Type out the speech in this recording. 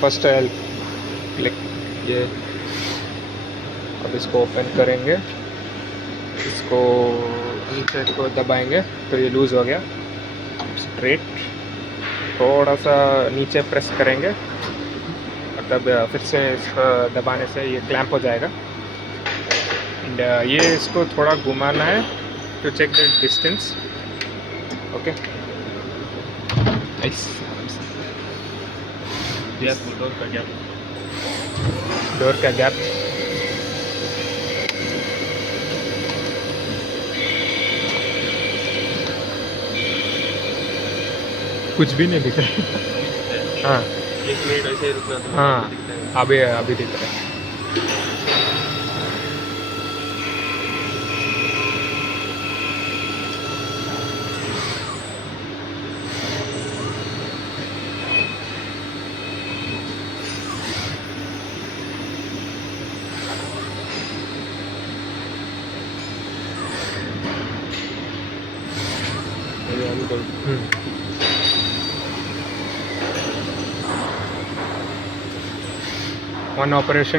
First I click ये, अब इसको ओपन करेंगे, इसको नीचे को दबाएंगे तो ये लूज़ हो गया। स्ट्रेट थोड़ा सा नीचे प्रेस करेंगे, मतलब फिर से इसको दबाने से ये क्लैंप हो जाएगा। एंड ये इसको थोड़ा घुमाना है to check the distance. Okay, nice. Door का गैप कुछ भी नहीं दिख रहा है। हाँ, 1 मिनट ऐसे ही रुकना था। हाँ, अभी दिख रहा है। One operation